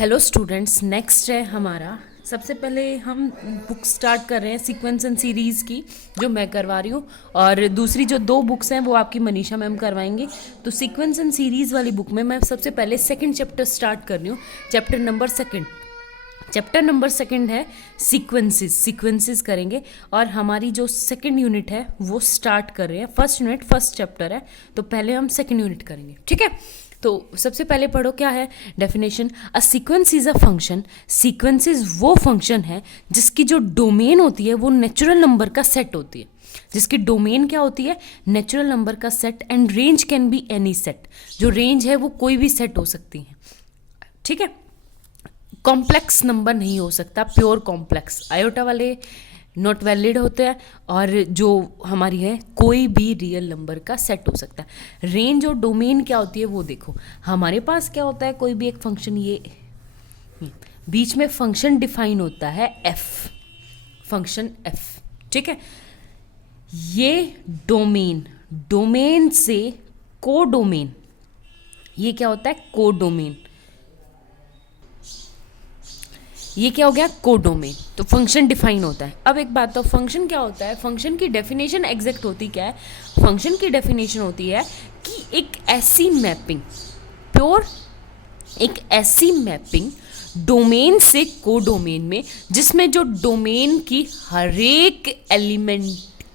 Hello students, next है हमारा। सबसे पहले हम बुक स्टार्ट कर रहे हैं सीक्वेंस एंड सीरीज़ की, जो मैं करवा रही हूँ, और दूसरी जो दो बुक्स हैं वो आपकी मनीषा मैम करवाएंगी। तो सीक्वेंस एंड सीरीज़ वाली बुक में मैं सबसे पहले सेकंड चैप्टर स्टार्ट कर रही हूँ। चैप्टर नंबर सेकंड है सीक्वेंसेस करेंगे। और हमारी जो सेकंड यूनिट है वो स्टार्ट कर रहे हैं। फर्स्ट यूनिट फर्स्ट चैप्टर है, तो पहले हम सेकंड यूनिट करेंगे, ठीक है। तो सबसे पहले पढ़ो क्या है definition. A sequence is a function. Sequences वो फंक्शन है जिसकी जो डोमेन होती है वो नेचुरल नंबर का सेट होती है। जिसकी डोमेन क्या होती है? नेचुरल नंबर का set. And range can be any set. जो रेंज है वो कोई भी सेट हो सकती है, ठीक है। कॉम्प्लेक्स नंबर नहीं हो सकता, प्योर कॉम्प्लेक्स। आयोटा वाले नॉट वैलिड होते हैं, और जो हमारी है कोई भी रियल नंबर का सेट हो सकता है। रेंज और डोमेन क्या होती है वो देखो। हमारे पास क्या होता है, कोई भी एक फंक्शन, ये बीच में फंक्शन डिफाइन होता है एफ, फंक्शन एफ, ठीक है। ये डोमेन से को डोमेन, ये क्या होता है? को डोमेन। ये क्या हो गया? कोडोमेन। तो फंक्शन डिफाइन होता है। अब एक बात, तो फंक्शन क्या होता है? फंक्शन की डेफिनेशन एग्जैक्ट होती क्या है? फंक्शन की डेफिनेशन होती है कि एक ऐसी मैपिंग, प्योर एक ऐसी मैपिंग डोमेन से कोडोमेन में, जिसमें जो डोमेन की हर एक एलिमेंट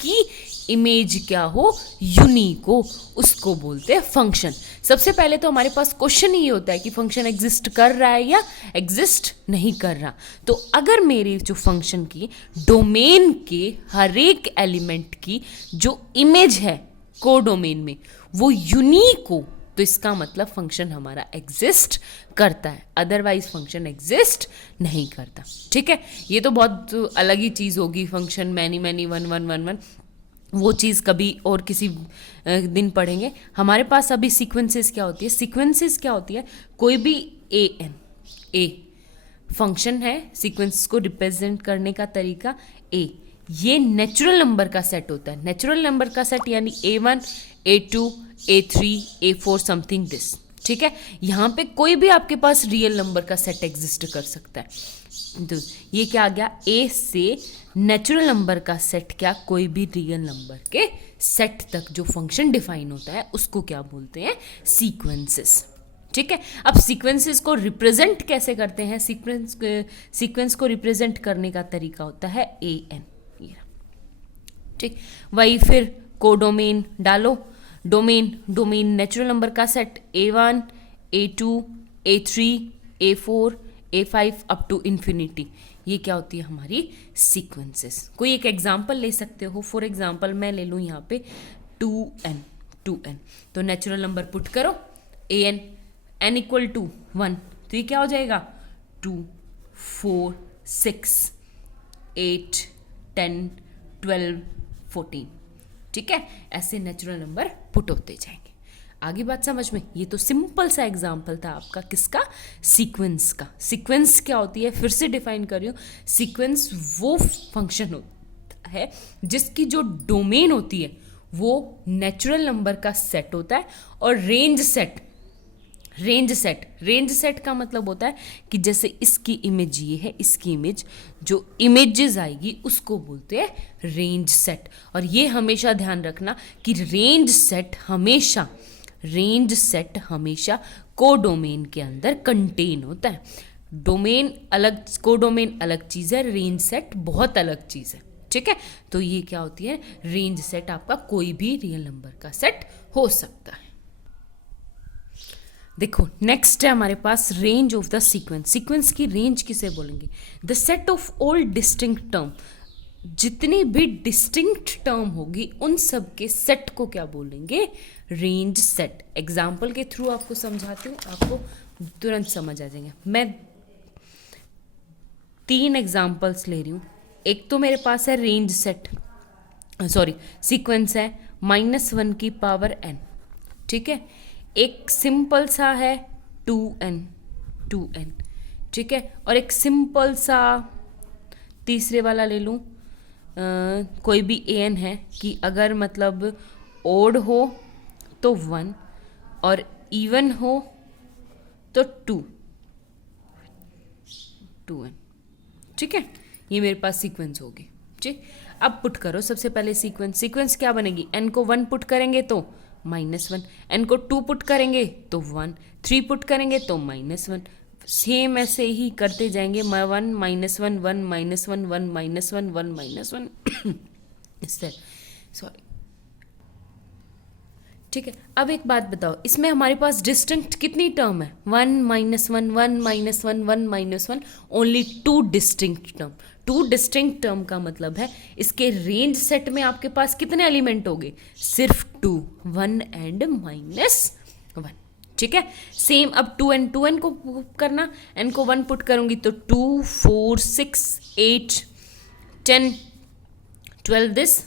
की इमेज क्या हो, यूनिक हो, उसको बोलते हैं फंक्शन। सबसे पहले तो हमारे पास क्वेश्चन ही होता है कि फंक्शन एग्जिस्ट कर रहा है या एग्जिस्ट नहीं कर रहा। तो अगर मेरी जो फंक्शन की डोमेन के हर एक एलिमेंट की जो इमेज है कोडोमेन में वो यूनिक हो, तो इसका मतलब फंक्शन हमारा एग्जिस्ट करता है, अदरवाइज फंक्शन एग्जिस्ट नहीं करता, ठीक है। ये तो बहुत अलग ही चीज़ होगी, function many many one one one one, वो चीज़ कभी और किसी दिन पढ़ेंगे। हमारे पास अभी सीक्वेंसेस क्या होती है? सीक्वेंसेस क्या होती है? कोई भी ए फंक्शन है, सीक्वेंस को रिप्रेजेंट करने का तरीका ए, ये नेचुरल नंबर का सेट होता है। नेचुरल नंबर का सेट यानी A1 A2 A3 A4 something this, ठीक है। यहाँ पे कोई भी आपके पास रियल नंबर का सेट एग्जिस्ट कर सकता है। तो ये क्या आ गया? ए से नेचुरल नंबर का सेट, क्या कोई भी रियल नंबर के सेट तक जो फंक्शन डिफाइन होता है उसको क्या बोलते हैं? सीक्वेंसेस, ठीक है। अब सीक्वेंसेस को रिप्रेजेंट कैसे करते हैं? सीक्वेंस को रिप्रेजेंट करने का तरीका होता है AN, ठीक। वही फिर कोडोमेन डालो। डोमेन नेचुरल नंबर का set A1 A2 A3 A4 A5 up to infinity. ये क्या होती है? हमारी सीक्वेंसेस। कोई एक एग्जांपल ले सकते हो। फॉर एग्जांपल मैं ले लूँ यहाँ पे 2n। तो नेचुरल नंबर पुट करो n इक्वल टू 1, तो ये क्या हो जाएगा? 2 4 6 8 10 12 14, ठीक है। ऐसे नेचुरल नंबर पुट होते जाएंगे। आगे बात समझ में? ये तो सिंपल सा एग्जाम्पल था आपका, किसका? सीक्वेंस का। सीक्वेंस क्या होती है? फिर से डिफाइन कर रही हूँ। सीक्वेंस वो फंक्शन होता है जिसकी जो डोमेन होती है वो नेचुरल नंबर का सेट होता है, और रेंज सेट का मतलब होता है कि जैसे इसकी इमेज ये है, इसकी इमेज, जो इमेजेस आएगी उसको बोलते हैं रेंज सेट। और ये हमेशा ध्यान रखना कि रेंज सेट हमेशा कोडोमेन के अंदर कंटेन होता है। डोमेन अलग, कोडोमेन अलग चीज़ है, रेंज सेट बहुत अलग चीज़ है, ठीक है। तो ये क्या होती है? रेंज सेट आपका कोई भी रियल नंबर का सेट हो सकता है। देखो नेक्स्ट है हमारे पास range of the sequence. Sequence की रेंज किसे बोलेंगे? The set of all distinct term. जितनी भी डिस्टिंक्ट टर्म होगी उन सब के सेट को क्या बोलेंगे? Range set. एग्जाम्पल के थ्रू आपको समझाती हूँ, आपको तुरंत समझ आ जाएंगे। मैं 3 एग्जाम्पल्स ले रही हूँ। एक तो मेरे पास है रेंज सेट, सीक्वेंस है -1 की पावर n, ठीक है। एक सिंपल सा है 2n, ठीक है। और एक सिंपल सा तीसरे वाला ले लूँ, कोई भी an है कि अगर मतलब ओड हो तो 1 और इवन हो तो 2, 2n। ठीक है, ये मेरे पास सीक्वेंस होगी। ठीक, अब पुट करो सबसे पहले सीक्वेंस क्या बनेगी, n को 1 पुट करेंगे तो -1, n को 2 पुट करेंगे तो 1, 3 पुट करेंगे तो -1, सेम ऐसे ही करते जाएंगे, 1 -1 1 -1 1 -1 1 -1 इस तरह, सॉरी। ठीक है, अब एक बात बताओ, इसमें हमारे पास डिस्टिंक्ट कितनी टर्म है, 1 -1 1 -1 1 -1, only 2 distinct term. 2 distinct term का मतलब है इसके रेंज सेट में आपके पास कितने एलिमेंट होंगे, सिर्फ 2, 1 एंड -1। ठीक है, सेम अब 2n को करना, n को 1 पुट करूंगी तो 2 4 6 8 10 12 दिस।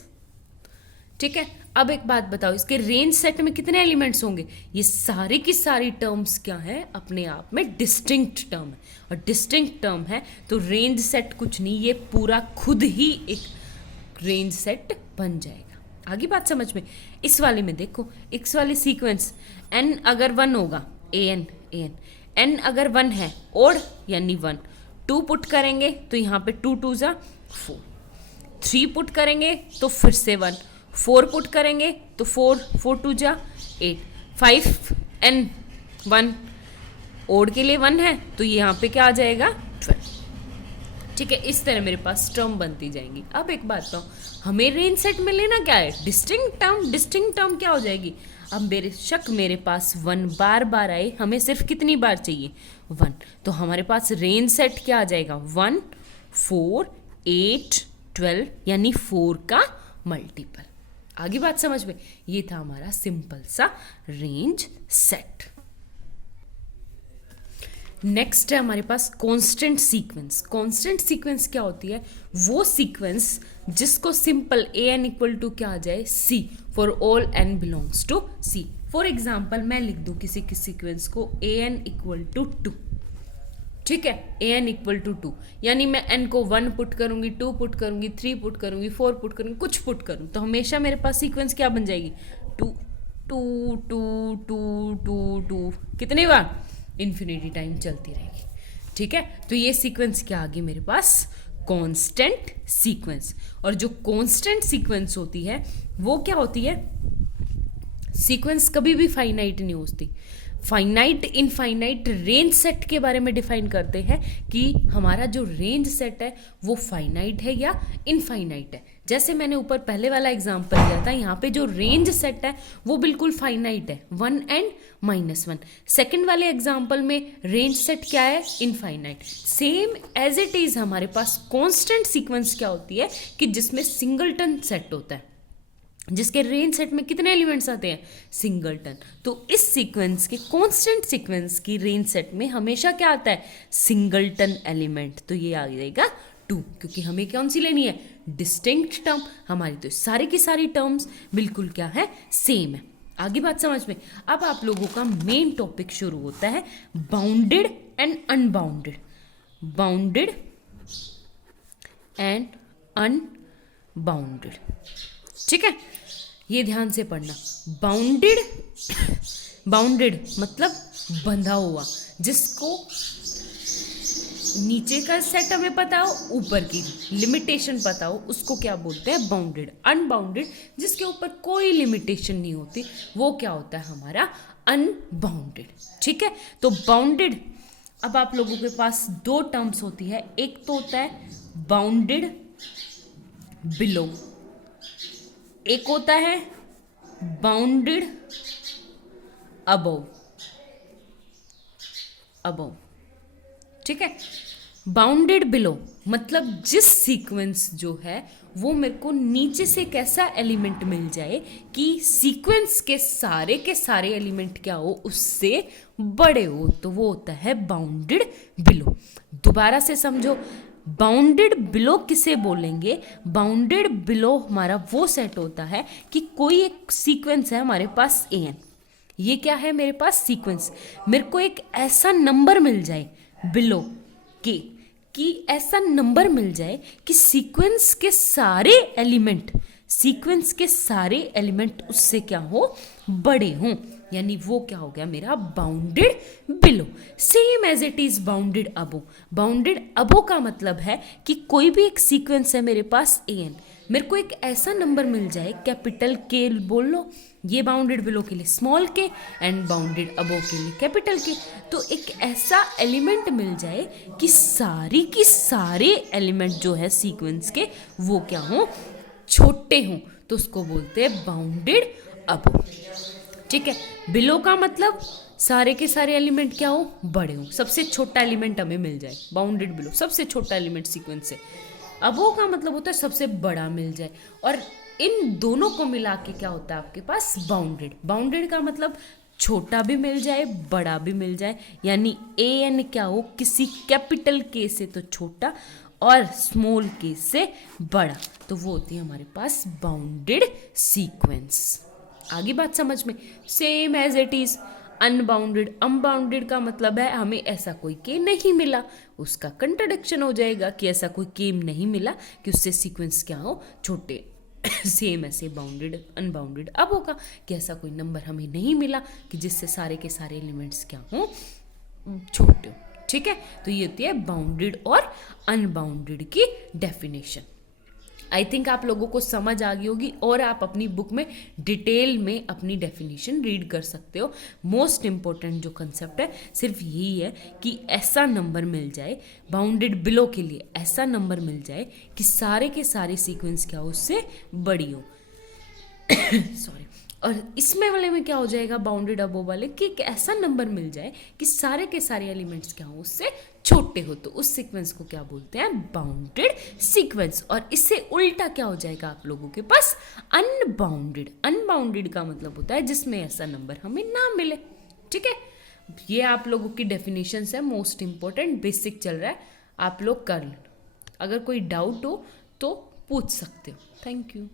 ठीक है, अब एक बात बताओ, इसके रेंज सेट में कितने एलिमेंट्स होंगे, ये सारी की सारी टर्म्स क्या है, अपने आप में डिस्टिंक्ट टर्म है, और डिस्टिंक्ट टर्म है तो रेंज सेट कुछ नहीं, ये पूरा खुद ही एक रेंज सेट बन जाएगा। आगे बात समझ में। इस वाले में देखो, इस वाले सीक्वेंस n अगर 1 होगा, an n अगर 1 है ओड यानी 1, 2 पुट करेंगे तो यहाँ पे 2 2 जा 4, 3 पुट करेंगे तो फिर से 1, 4 पुट करेंगे तो 4 4 2 जा 8, 5 n 1 ओड के लिए 1 है तो यहाँ पे क्या आ जाएगा 12। ठीक है, इस तरह मेरे पास टर्म बनती जाएंगी। अब एक बात बताओ, हमें रेंज सेट में लेना क्या है, डिस्टिंक्ट टर्म क्या हो जाएगी, अब बेशक मेरे पास 1 बार बार आए, हमें सिर्फ कितनी बार चाहिए 1, तो हमारे पास रेंज सेट क्या आ जाएगा 1 4 8 12 यानी 4 का मल्टीपल। आगे बात समझ में, ये था हमारा सिंपल सा रेंज सेट। नेक्स्ट है हमारे पास कांस्टेंट सीक्वेंस। कांस्टेंट सीक्वेंस क्या होती है, वो सीक्वेंस जिसको सिंपल an इक्वल टू क्या आ जाए c for all n belongs to c। For example मैं लिख दूं किसी सीक्वेंस को an इक्वल टू 2। ठीक है, an इक्वल टू 2 यानी मैं n को 1 पुट करूंगी, 2 पुट करूंगी, 3 पुट करूंगी, 4 पुट करूंगी, कुछ पुट करूं तो हमेशा मेरे पास सीक्वेंस क्या बन जाएगी 2 2 2 2 2 2, कितनी बार, इन्फिनिटी टाइम चलती रहेगी। ठीक है, तो ये सीक्वेंस क्या आ गई मेरे पास, कांस्टेंट सीक्वेंस। और जो कांस्टेंट सीक्वेंस होती है वो क्या होती है, सीक्वेंस कभी भी फाइनाइट नहीं होती। फाइनाइट इनफाइनाइट रेंज सेट के बारे में डिफाइन करते हैं कि हमारा जो रेंज सेट है वो फाइनाइट है या इनफाइनाइट है। जैसे मैंने ऊपर पहले वाला एग्जांपल दिया था, यहाँ पे जो रेंज सेट है वो बिल्कुल फाइनाइट है, 1 एंड -1। सेकंड वाले एग्जांपल में रेंज सेट क्या है, infinite. Same as it is हमारे पास कांस्टेंट सीक्वेंस क्या होती है कि जिसमें सिंगलटन सेट होता है, जिसके रेंज सेट में कितने एलिमेंट्स आते हैं, सिंगलटन। तो इस सीक्वेंस के कांस्टेंट सीक्वेंस की रेंज सेट में हमेशा क्या आता है, सिंगलटन एलिमेंट। तो ये आ जाएगा 2, क्योंकि हमें कौन सी लेनी है, डिस्टिंक्ट टर्म। हमारी तो सारी की सारी टर्म्स बिल्कुल क्या है, सेम है। आगे बात समझ में। अब आप लोगों का मेन टॉपिक शुरू होता है, bounded and unbounded. Bounded and unbounded. ठीक है, ये ध्यान से पढ़ना। बाउंडेड मतलब बंधा हुआ, जिसको नीचे का सेट हमें पता हो, ऊपर की लिमिटेशन पता हो, उसको क्या बोलते हैं, बाउंडेड। अनबाउंडेड जिसके ऊपर कोई लिमिटेशन नहीं होती, वो क्या होता है हमारा, अनबाउंडेड। ठीक है, तो बाउंडेड, अब आप लोगों के पास 2 टर्म्स होती है। एक तो होता है बाउंडेड बिलो, एक होता है बाउंडेड अबव। ठीक है, बाउंडेड बिलो मतलब जिस सीक्वेंस जो है वो मेरे को नीचे से कैसा एलिमेंट मिल जाए कि सीक्वेंस के सारे एलिमेंट क्या हो, उससे बड़े हो, तो वो होता है बाउंडेड बिलो। दोबारा से समझो, बाउंडेड बिलो किसे बोलेंगे, बाउंडेड बिलो हमारा वो सेट होता है कि कोई एक सीक्वेंस है हमारे पास an, ये क्या है मेरे पास सीक्वेंस, मेरे को एक ऐसा नंबर मिल जाए बिलो के, कि ऐसा नंबर मिल जाए कि सीक्वेंस के सारे एलिमेंट उससे क्या हो, बड़े हों, यानी वो क्या हो गया मेरा bounded below. Same as it is bounded above. Bounded above का मतलब है कि कोई भी एक सीक्वेंस है मेरे पास an, मेरे को एक ऐसा नंबर मिल जाए, कैपिटल के बोल लो, ये बाउंडेड बिलो के लिए स्मॉल के एंड बाउंडेड अबो के लिए कैपिटल के, तो एक ऐसा एलिमेंट मिल जाए कि सारी की सारे एलिमेंट जो है सीक्वेंस के वो क्या हो, छोटे हों, तो उसको बोलते हैं बाउंडेड अबो। ठीक है, बिलो का मतलब सारे के सारे एलिमेंट क्या हो, बड़े हो, सबसे छोटा एलिमेंट हमें मिल जाए, बाउंडेड बिलो सबसे छोटा एलिमेंट सीक्वेंस से। अबो का मतलब होता है सबसे बड़ा मिल जाए, और इन दोनों को मिला के क्या होता है आपके पास बाउंडेड। बाउंडेड का मतलब छोटा भी मिल जाए, बड़ा भी मिल जाए, यानी ए एन क्या हो, किसी कैपिटल के से तो छोटा और स्मॉल के से बड़ा, तो वो होती है हमारे पास बाउंडेड सीक्वेंस। आगे बात समझ में, same as it is unbounded. Unbounded का मतलब है हमें ऐसा कोई के नहीं मिला, उसका कंट्राडिक्शन हो जाएगा कि ऐसा कोई केम नहीं मिला कि उससे सीक्वेंस क्या हो, छोटे। सेम ऐसे बाउंडेड अनबाउंडेड अब होगा कि ऐसा कोई नंबर हमें नहीं मिला कि जिससे सारे के सारे एलिमेंट्स क्या हो, छोटे हो। ठीक है, तो ये होती है बाउंडेड और अनबाउंडेड की डेफिनेशन। आई थिंक आप लोगों को समझ आ गई होगी, और आप अपनी बुक में डिटेल में अपनी डेफिनेशन रीड कर सकते हो। मोस्ट इंपॉर्टेंट जो कंसेप्ट है सिर्फ यही है कि ऐसा नंबर मिल जाए, बाउंडेड बिलो के लिए ऐसा नंबर मिल जाए कि सारे के सारे सीक्वेंस क्या हो, उससे बड़ी हो। सॉरी। और इसमें वाले में क्या हो जाएगा, बाउंडेड अबो वाले, कि एक ऐसा नंबर मिल जाए कि सारे के सारे एलिमेंट्स क्या हो, उससे छोटे हो, तो उस सीक्वेंस को क्या बोलते हैं, बाउंडेड सीक्वेंस। और इससे उल्टा क्या हो जाएगा आप लोगों के पास, अनबाउंडेड। अनबाउंडेड का मतलब होता है जिसमें ऐसा नंबर हमें ना मिले। ठीक है, ये आप लोगों की डेफिनेशन है, मोस्ट इंपॉर्टेंट, बेसिक चल रहा है, आप लोग कर लो। अगर कोई डाउट हो तो पूछ सकते हो। Thank you.